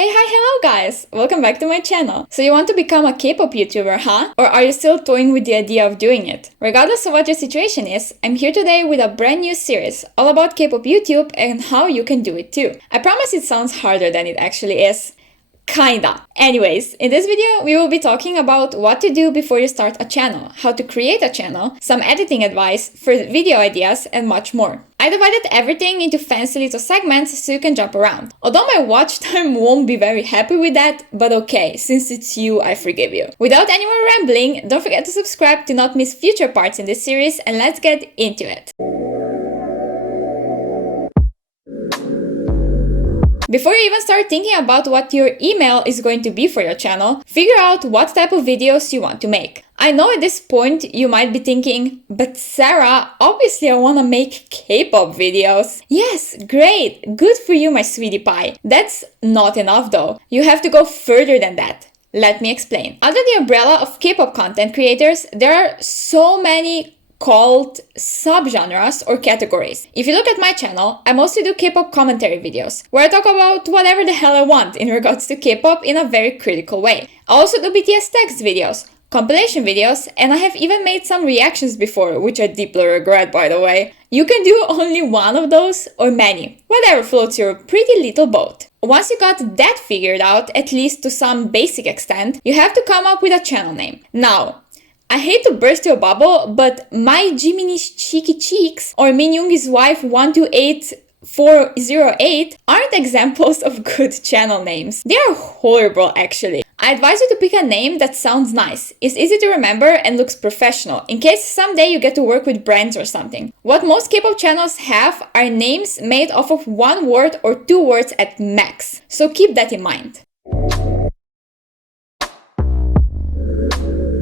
Hello guys! Welcome back to my channel. So you want to become a K-pop YouTuber, huh? Or are you still toying with the idea of doing it? Regardless of what your situation is, I'm here today with a brand new series all about K-pop YouTube and how you can do it too. I promise it sounds harder than it actually is. Kinda. Anyways, in this video, we will be talking about what to do before you start a channel, how to create a channel, some editing advice for video ideas, and much more. I divided everything into fancy little segments so you can jump around. Although my watch time won't be very happy with that, but okay, since it's you, I forgive you. Without any more rambling, don't forget to subscribe to not miss future parts in this series, and let's get into it. Before you even start thinking about what your email is going to be for your channel, figure out what type of videos you want to make. I know at this point you might be thinking, but Sarah, obviously I want to make K-pop videos. Yes, great, good for you, my sweetie pie. That's not enough though. You have to go further than that. Let me explain. Under the umbrella of K-pop content creators, there are so many called subgenres or categories. If you look at my channel, I mostly do K-pop commentary videos, where I talk about whatever the hell I want in regards to K-pop in a very critical way. I also do BTS text videos, compilation videos, and I have even made some reactions before, which I deeply regret, by the way. You can do only one of those or many, whatever floats your pretty little boat. Once you got that figured out, at least to some basic extent, you have to come up with a channel name. Now, I hate to burst your bubble, but My Jiminy's Cheeky Cheeks or Minyoung's Wife 128408 aren't examples of good channel names. They are horrible, actually. I advise you to pick a name that sounds nice, is easy to remember, and looks professional, in case someday you get to work with brands or something. What most K-pop channels have are names made off of one word or two words at max, so keep that in mind.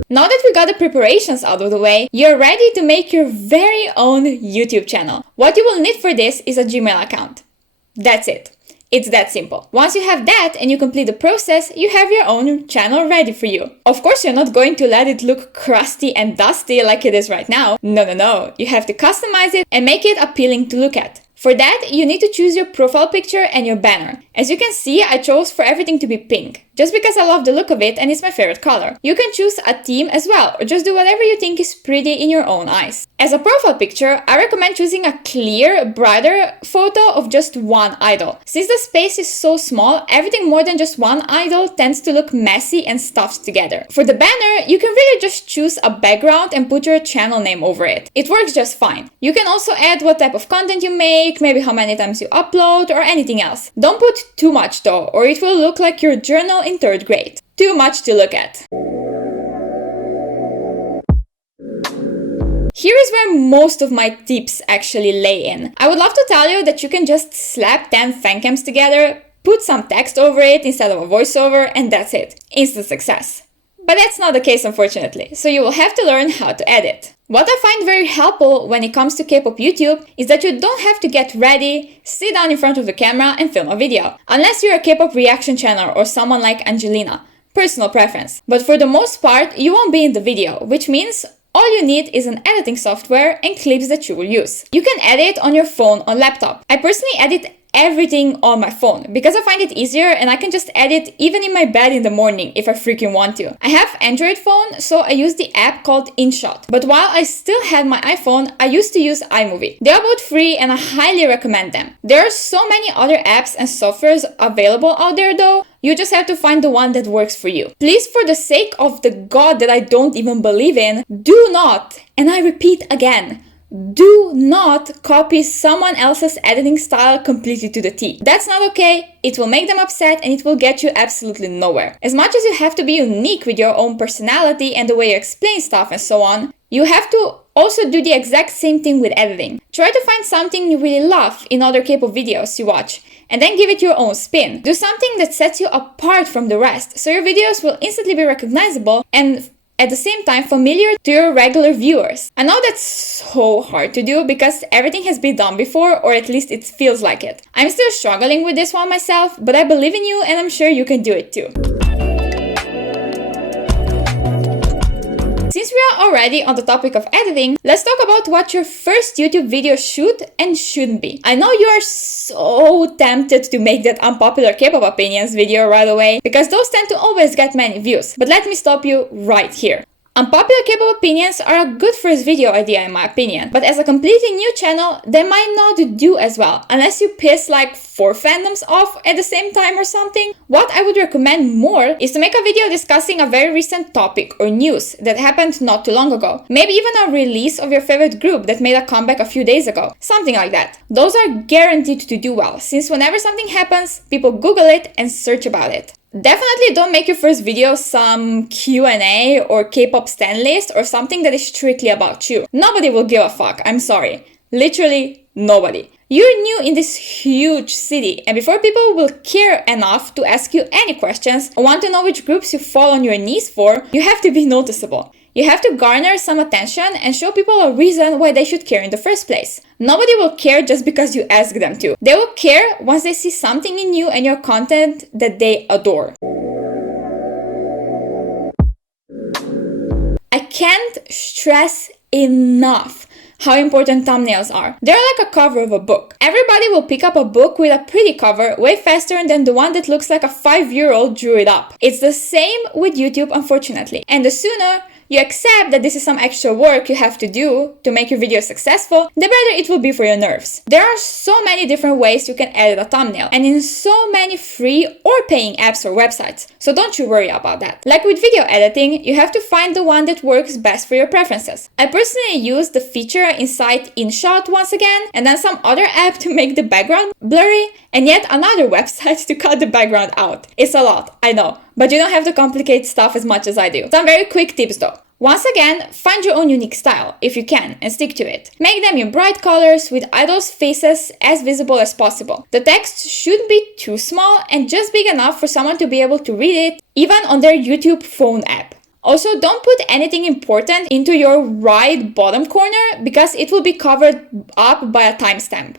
Now that we got the preparations out of the way, you're ready to make your very own YouTube channel. What you will need for this is a Gmail account. That's it. It's that simple. Once you have that and you complete the process, you have your own channel ready for you. Of course, you're not going to let it look crusty and dusty like it is right now. No. You have to customize it and make it appealing to look at. For that, you need to choose your profile picture and your banner. As you can see, I chose for everything to be pink, just because I love the look of it and it's my favorite color. You can choose a theme as well, or just do whatever you think is pretty in your own eyes. As a profile picture, I recommend choosing a clear, brighter photo of just one idol. Since the space is so small, everything more than just one idol tends to look messy and stuffed together. For the banner, you can really just choose a background and put your channel name over it. It works just fine. You can also add what type of content you make, maybe how many times you upload, or anything else. Don't put too much though, or it will look like your journal in 3rd grade. Too much to look at. Here is where most of my tips actually lay in. I would love to tell you that you can just slap 10 fancams together, put some text over it instead of a voiceover, and that's it. Instant success. But that's not the case, unfortunately, so you will have to learn how to edit. What I find very helpful when it comes to K-pop YouTube is that you don't have to get ready, sit down in front of the camera and film a video. Unless you're a K-pop reaction channel or someone like Angelina. Personal preference. But for the most part, you won't be in the video, which means all you need is an editing software and clips that you will use. You can edit on your phone or laptop. I personally edit everything on my phone because I find it easier and I can just edit even in my bed in the morning if I freaking want to. I have Android phone, so I use the app called InShot. But while I still had my iPhone, I used to use iMovie. They are both free and I highly recommend them. There are so many other apps and softwares available out there though. You just have to find the one that works for you. Please, for the sake of the God that I don't even believe in, do not, and I repeat again, do not copy someone else's editing style completely to the T. That's not okay, it will make them upset and it will get you absolutely nowhere. As much as you have to be unique with your own personality and the way you explain stuff and so on, you have to also do the exact same thing with editing. Try to find something you really love in other K-pop videos you watch, and then give it your own spin. Do something that sets you apart from the rest, so your videos will instantly be recognizable and at the same time familiar to your regular viewers. I know that's so hard to do because everything has been done before, or at least it feels like it. I'm still struggling with this one myself, but I believe in you and I'm sure you can do it too. Since we are already on the topic of editing, let's talk about what your first YouTube video should and shouldn't be. I know you are so tempted to make that unpopular K-pop opinions video right away, because those tend to always get many views, but let me stop you right here. Unpopular K-pop opinions are a good first video idea in my opinion, but as a completely new channel, they might not do as well, unless you piss like 4 fandoms off at the same time or something. What I would recommend more is to make a video discussing a very recent topic or news that happened not too long ago. Maybe even a release of your favorite group that made a comeback a few days ago. Something like that. Those are guaranteed to do well, since whenever something happens, people Google it and search about it. Definitely don't make your first video some Q&A or K-pop stan list or something that is strictly about you. Nobody will give a fuck, I'm sorry. Literally nobody. You're new in this huge city, and before people will care enough to ask you any questions or want to know which groups you fall on your knees for, you have to be noticeable. You have to garner some attention and show people a reason why they should care in the first place. Nobody will care just because you ask them to. They will care once they see something in you and your content that they adore. I can't stress enough how important thumbnails are. They're like a cover of a book. Everybody will pick up a book with a pretty cover way faster than the one that looks like a 5-year-old drew it up. It's the same with YouTube, unfortunately. And the sooner you accept that this is some extra work you have to do to make your video successful, the better it will be for your nerves. There are so many different ways you can edit a thumbnail, and in so many free or paying apps or websites, so don't you worry about that. Like with video editing, you have to find the one that works best for your preferences. I personally use the feature inside InShot once again, and then some other app to make the background blurry, and yet another website to cut the background out. It's a lot, I know, but you don't have to complicate stuff as much as I do. Some very quick tips though. Once again, find your own unique style, if you can, and stick to it. Make them in bright colors, with idols' faces as visible as possible. The text shouldn't be too small and just big enough for someone to be able to read it, even on their YouTube phone app. Also, don't put anything important into your right bottom corner, because it will be covered up by a timestamp.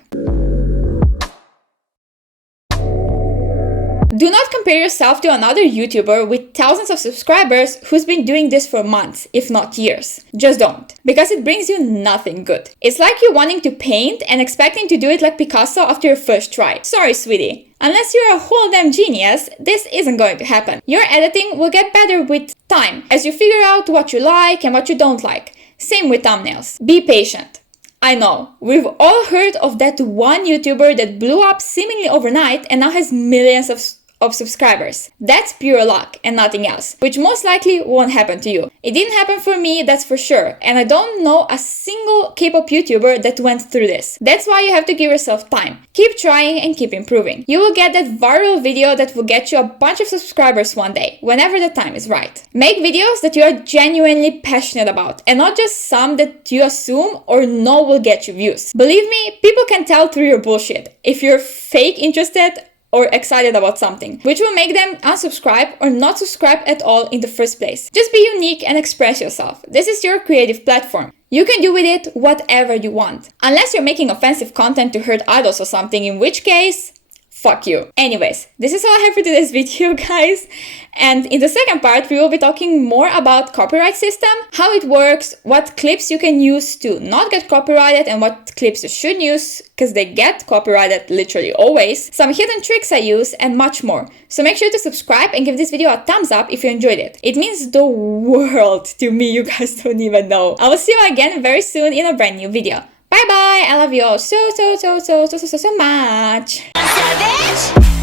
Do not compare yourself to another YouTuber with thousands of subscribers who's been doing this for months, if not years. Just don't, because it brings you nothing good. It's like you wanting to paint and expecting to do it like Picasso after your first try. Sorry, sweetie. Unless you're a whole damn genius, this isn't going to happen. Your editing will get better with time, as you figure out what you like and what you don't like. Same with thumbnails. Be patient. I know, we've all heard of that one YouTuber that blew up seemingly overnight and now has millions of subscribers. That's pure luck and nothing else, which most likely won't happen to you. It didn't happen for me, that's for sure, and I don't know a single K-pop YouTuber that went through this. That's why you have to give yourself time. Keep trying and keep improving. You will get that viral video that will get you a bunch of subscribers one day, whenever the time is right. Make videos that you are genuinely passionate about, and not just some that you assume or know will get you views. Believe me, people can tell through your bullshit if you're fake interested or excited about something, which will make them unsubscribe or not subscribe at all in the first place. Just be unique and express yourself. This is your creative platform. You can do with it whatever you want. Unless you're making offensive content to hurt idols or something, in which case, fuck you. Anyways, this is all I have for today's video, guys. And in the second part, we will be talking more about copyright system, how it works, what clips you can use to not get copyrighted and what clips you should use, because they get copyrighted literally always, some hidden tricks I use, and much more. So make sure to subscribe and give this video a thumbs up if you enjoyed it. It means the world to me, you guys don't even know. I will see you again very soon in a brand new video. Bye bye! I love you all so much! Savage!